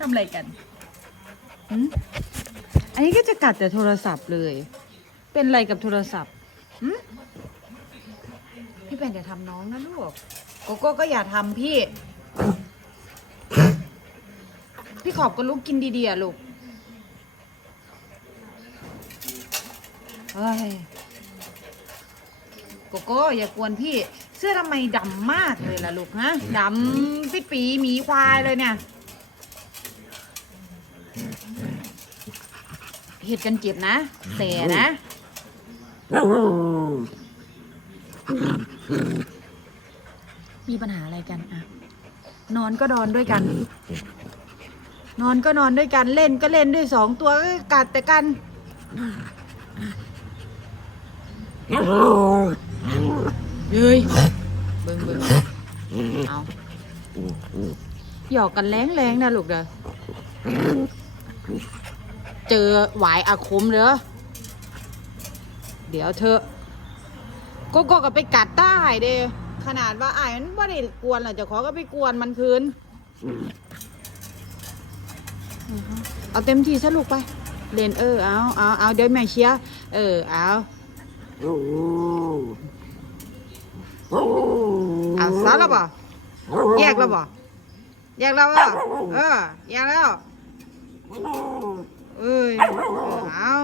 ทำอะไรกันหืมอันนี้ก็จะกัดแต่โทรศัพท์เลย เป็นอะไรกับโทรศัพท์หืมพี่แปนอย่าทำน้องนะลูก โกโก้ก็อย่าทำพี่ พี่ขอบกับลูกกินดีๆอะลูกเฮ้ยโกโก้อย่ากวนพี่ เสื้อทำไมดำมากเลยล่ะลูกฮะดำปิดปีหมีควายเลยเนี่ย เห็ดกันเจ็บนะแสนะมีปัญหาอะไรกันอะนอนก็นอนด้วยกัน นอนก็นอนด้วยกันเล่นก็เล่นด้วยสองตัวก็กัดแต่กันเฮ้ยเบิ่งเบิ่งเอาหยอกกันแรงแรงๆนะลูกเด้อ เจอหวายอาคมเด้อเดี๋ยวเธอะโกโก้ก็ไปกัดใต้เด้ขนาดว่าอ้ายมันไม่ได้กวนหรอกเจะขอก็ไปกวนมันคืนอือฮึเอาเต็มที่ซะลูกไปเล่นเออเอาเอาเอาเดี๋ยวแม่เชียร์เออเอาเอาซะแล้วบ่แยกแล้วบ่แยกแล้วบ่เออแยกแล้ว เอ้ยเอา